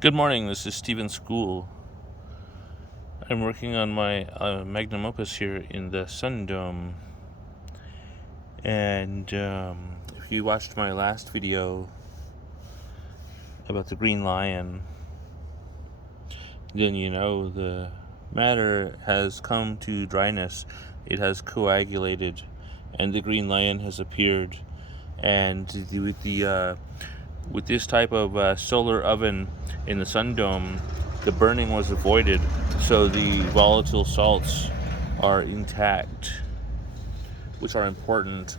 Good morning, this is Steven School. I'm working on my Magnum opus here in the Sun Dome. And if you watched my last video about the green lion, then you know the matter has come to dryness. It has coagulated, and the green lion has appeared. And with this type of solar oven in the Sun Dome, the burning was avoided, so the volatile salts are intact, which are important.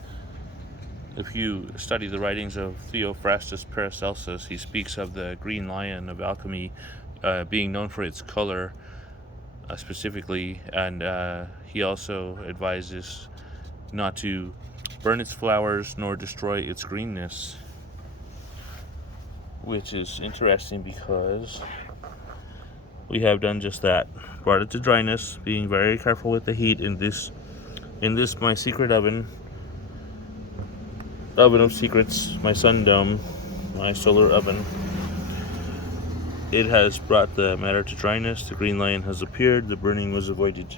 If you study the writings of Theophrastus Paracelsus, he speaks of the green lion of alchemy being known for its color specifically, and he also advises not to burn its flowers nor destroy its greenness, which is interesting because we have done just that. Brought it to dryness, being very careful with the heat in this my secret oven of secrets, my Sun Dome, my solar oven. It has brought the matter to dryness. The green lion has appeared. The burning was avoided.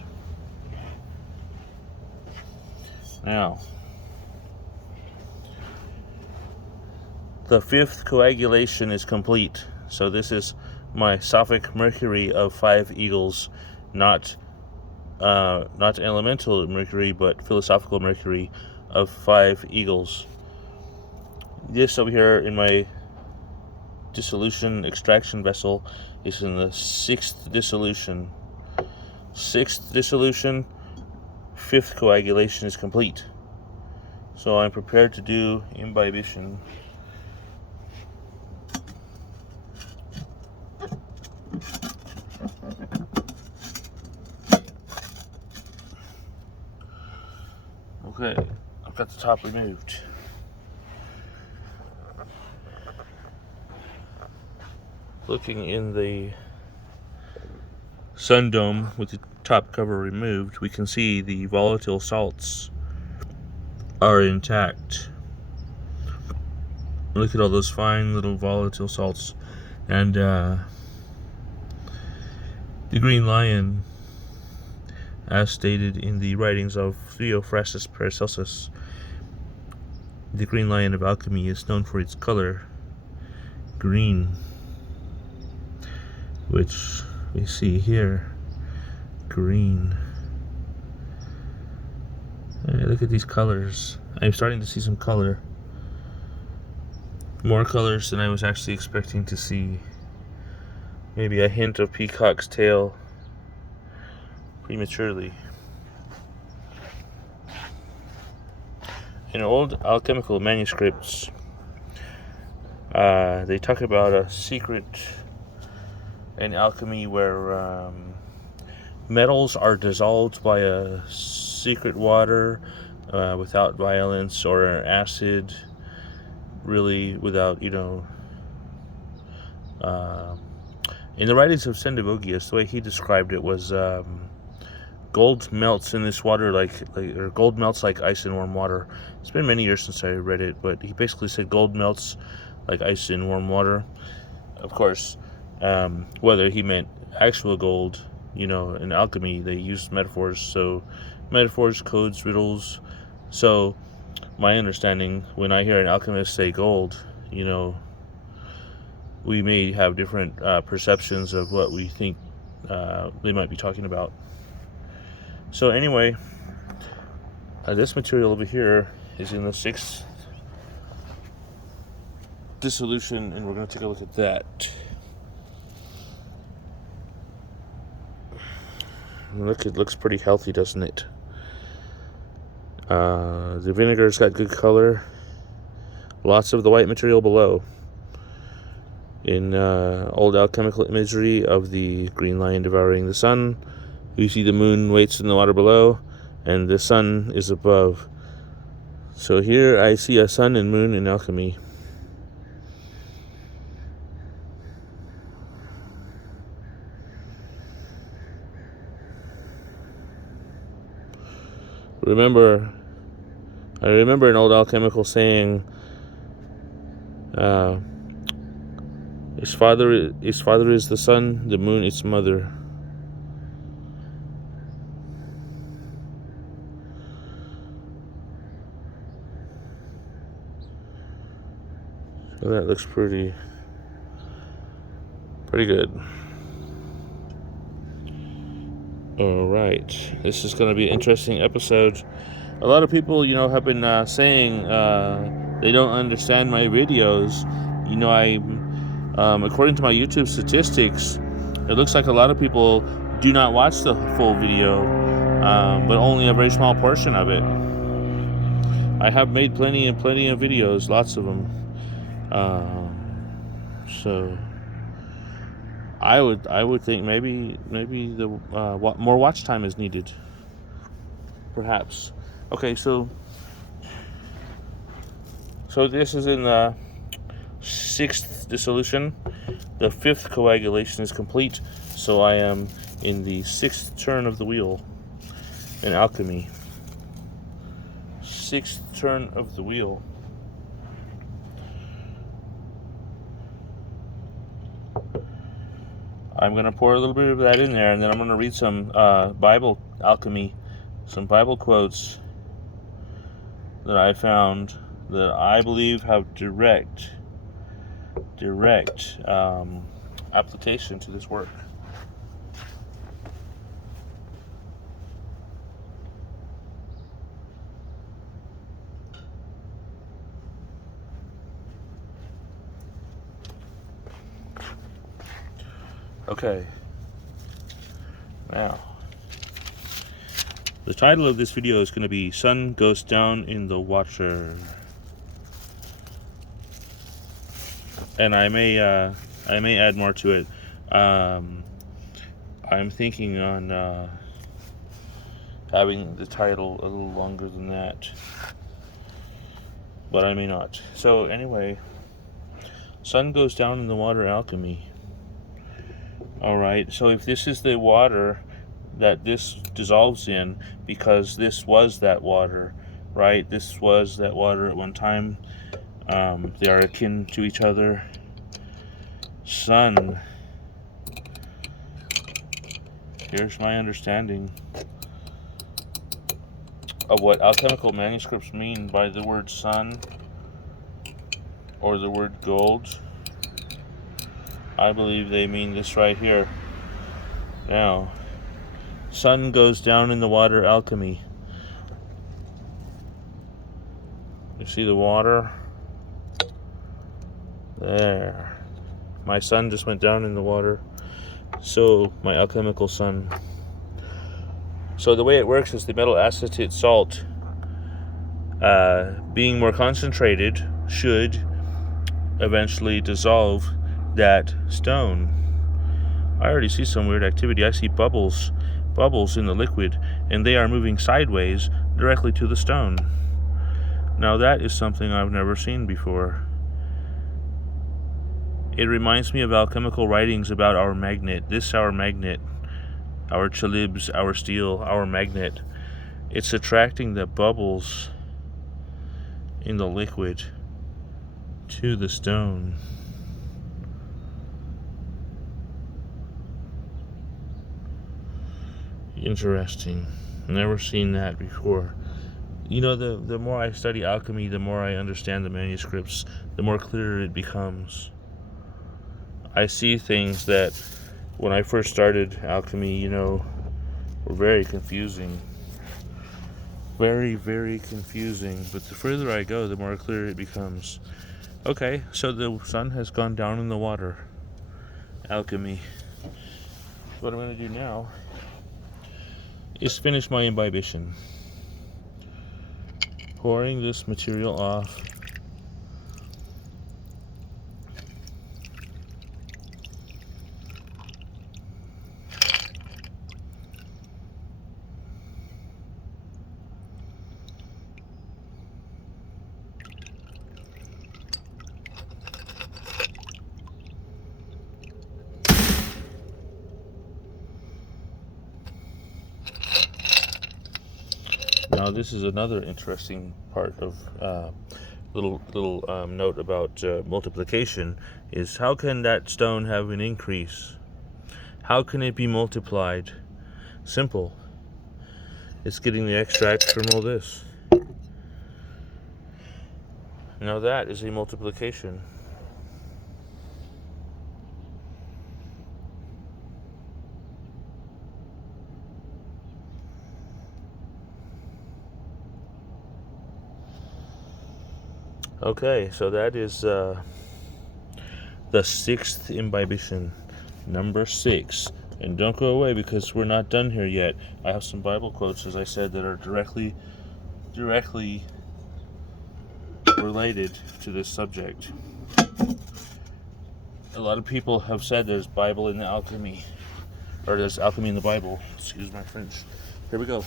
Now, the fifth coagulation is complete. So this is my Sophic Mercury of 5 eagles, not elemental Mercury, but philosophical Mercury of 5 eagles. This over here in my dissolution extraction vessel is in the 6th dissolution. 6th dissolution, 5th coagulation is complete. So I'm prepared to do imbibition. Okay, I've got the top removed. Looking in the Sun Dome with the top cover removed, we can see the volatile salts are intact. Look at all those fine little volatile salts. And the green lion, as stated in the writings of Theophrastus Paracelsus, the green lion of alchemy is known for its color, green, which we see here, green. Hey, look at these colors. I'm starting to see some color. More colors than I was actually expecting to see. Maybe a hint of peacock's tail prematurely. In old alchemical manuscripts, they talk about a secret in alchemy where metals are dissolved by a secret water without violence, or acid, really without, in the writings of Sendivogius, the way he described it was gold melts in this water or gold melts like ice in warm water. It's been many years since I read it, but he basically said gold melts like ice in warm water. Of course, whether he meant actual gold, in alchemy they use metaphors, so metaphors, codes, riddles. So my understanding, when I hear an alchemist say gold, we may have different perceptions of what we think they might be talking about. So anyway, this material over here is in the 6th dissolution, and we're going to take a look at that. Look, it looks pretty healthy, doesn't it? The vinegar's got good color. Lots of the white material below. In old alchemical imagery of the green lion devouring the sun, you see the moon waits in the water below, and the sun is above. So here I see a sun and moon in alchemy. I remember an old alchemical saying, His father is the sun, the moon its mother. So that looks pretty good. All right, this is going to be an interesting episode. A lot of people, have been saying they don't understand my videos. According to my YouTube statistics, it looks like a lot of people do not watch the full video, but only a very small portion of it. I have made plenty of videos, lots of them. So I would think maybe the more watch time is needed, perhaps. Okay, so this is in the 6th dissolution. The 5th coagulation is complete, so I am in the 6th turn of the wheel in alchemy. 6th turn of the wheel. I'm going to pour a little bit of that in there, and then I'm going to read some Bible alchemy, some Bible quotes that I found that I believe have direct application to this work. Okay, now the title of this video is going to be "Sun Goes Down in the Water," and I may add more to it. I'm thinking on having the title a little longer than that, but I may not. So anyway, sun goes down in the water alchemy. Alright, so if this is the water that this dissolves in, because this was that water, right? This was that water at one time. They are akin to each other. Sun. Here's my understanding of what alchemical manuscripts mean by the word sun or the word gold. I believe they mean this right here. Now, sun goes down in the water alchemy. You see the water? There. My sun just went down in the water. So, my alchemical sun. So the way it works is the metal acetate salt, being more concentrated, should eventually dissolve that stone. I already see some weird activity. I see bubbles in the liquid, and they are moving sideways directly to the stone. Now that is something I've never seen before. It reminds me of alchemical writings about our magnet. Our magnet, our chalybs, our steel, our magnet. It's attracting the bubbles in the liquid to the stone. Interesting. Never seen that before. The more I study alchemy, the more I understand the manuscripts, the more clear it becomes. I see things that when I first started alchemy, were very confusing. Very, very confusing. But the further I go, the more clear it becomes. Okay, so the sun has gone down in the water. Alchemy. What I'm going to do now is finish my imbibition. Pouring this material off. Now this is another interesting part of little note about multiplication is, how can that stone have an increase? How can it be multiplied? Simple. It's getting the extract from all this. Now that is a multiplication. Okay, so that is the sixth imbibition, number 6. And don't go away, because we're not done here yet. I have some Bible quotes, as I said, that are directly related to this subject. A lot of people have said there's Bible in the alchemy, or there's alchemy in the Bible. Excuse my French. Here we go.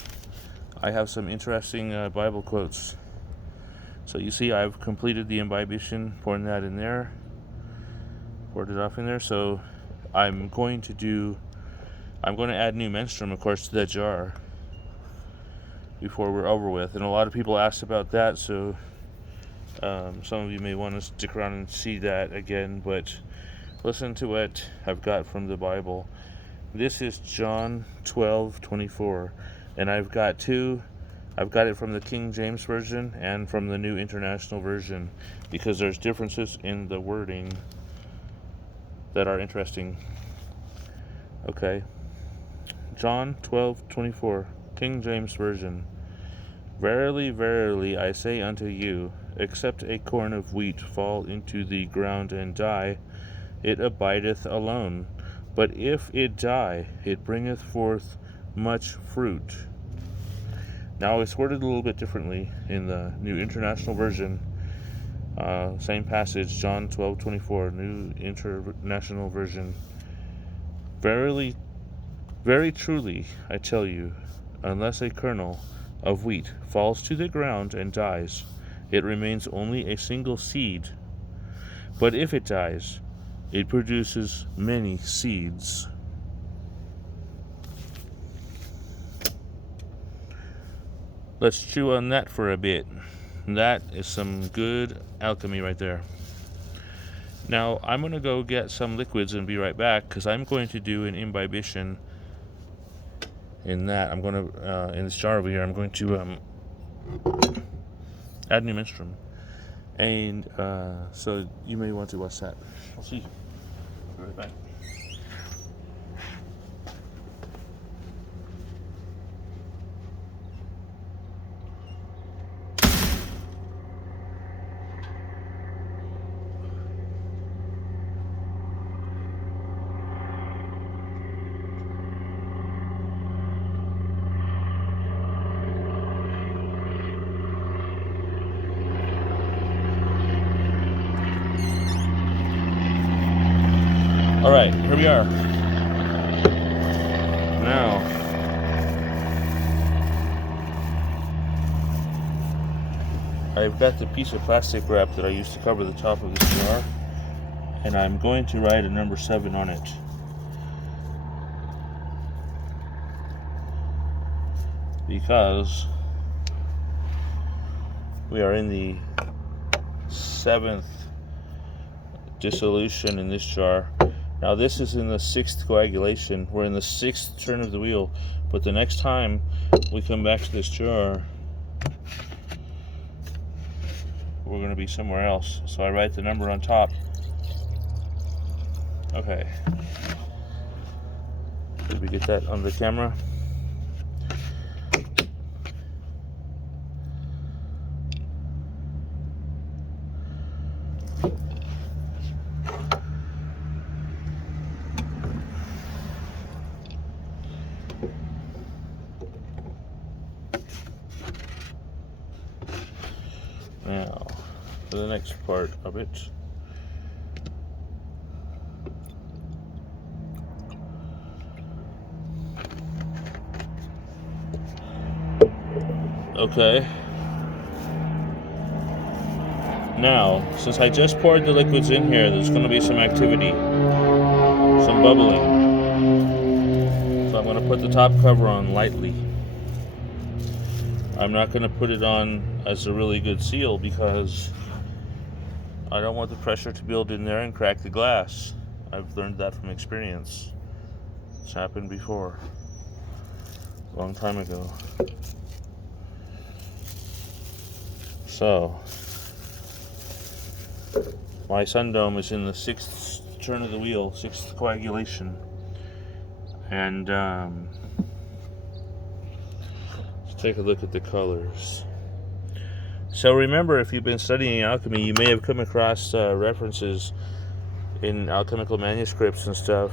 I have some interesting Bible quotes. So you see, I've completed the imbibition, pouring that in there, poured it off in there. So I'm going to add new menstruum, of course, to that jar before we're over with. And a lot of people asked about that, so some of you may want to stick around and see that again, but listen to what I've got from the Bible. This is John 12:24, and I've got it from the King James Version and from the New International Version, because there's differences in the wording that are interesting. Okay. John 12:24, King James Version. Verily, verily, I say unto you, except a corn of wheat fall into the ground and die, it abideth alone. But if it die, it bringeth forth much fruit. Now it's worded a little bit differently in the New International Version. Same passage, John 12:24, New International Version. Verily, very truly, I tell you, unless a kernel of wheat falls to the ground and dies, it remains only a single seed. But if it dies, it produces many seeds. Let's chew on that for a bit. That is some good alchemy right there. Now, I'm going to go get some liquids and be right back, because I'm going to do an imbibition in that. I'm going to, in this jar over here, I'm going to add new menstruum. And so you may want to watch that. I'll see you. Be right back. All right, here we are. Now, I've got the piece of plastic wrap that I used to cover the top of this jar, and I'm going to write a number 7 on it. Because we are in the 7th dissolution in this jar. Now this is in the 6th coagulation. We're in the 6th turn of the wheel. But the next time we come back to this jar, we're going to be somewhere else. So I write the number on top. Okay. Did we get that on the camera? Now, for the next part of it, okay. Now, since I just poured the liquids in here, there's going to be some activity, some bubbling. So I'm going to put the top cover on lightly. I'm not going to put it on as a really good seal, because I don't want the pressure to build in there and crack the glass. I've learned that from experience. It's happened before. A long time ago. So, my sun dome is in the 6th turn of the wheel, 6th coagulation. And let's take a look at the colors. So remember, if you've been studying alchemy, you may have come across references in alchemical manuscripts and stuff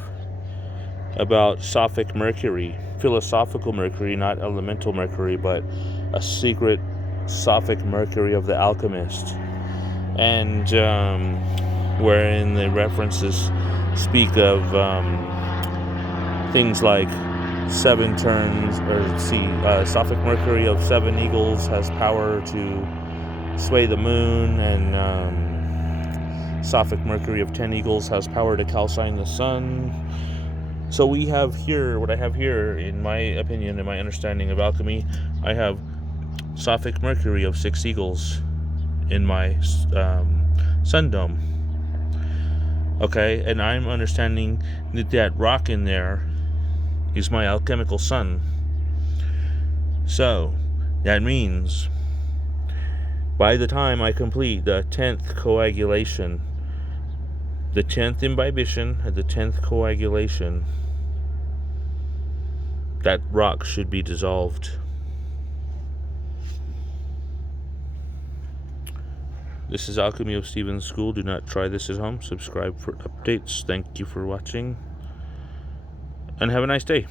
about Sophic Mercury, philosophical Mercury, not elemental Mercury, but a secret Sophic Mercury of the Alchemists, and wherein the references speak of things like 7 turns, or Sophic Mercury of 7 eagles has power to sway the moon, and Sophic Mercury of 10 eagles has power to calcine the sun. So we have here, what I have here, in my opinion, in my understanding of alchemy, I have Sophic Mercury of 6 eagles in my sun dome. Okay, and I'm understanding that rock in there is my alchemical sun. So that means by the time I complete the 10th coagulation, the 10th imbibition and the 10th coagulation, that rock should be dissolved. This is Alchemy of Steven School. Do not try this at home. Subscribe for updates. Thank you for watching, and have a nice day.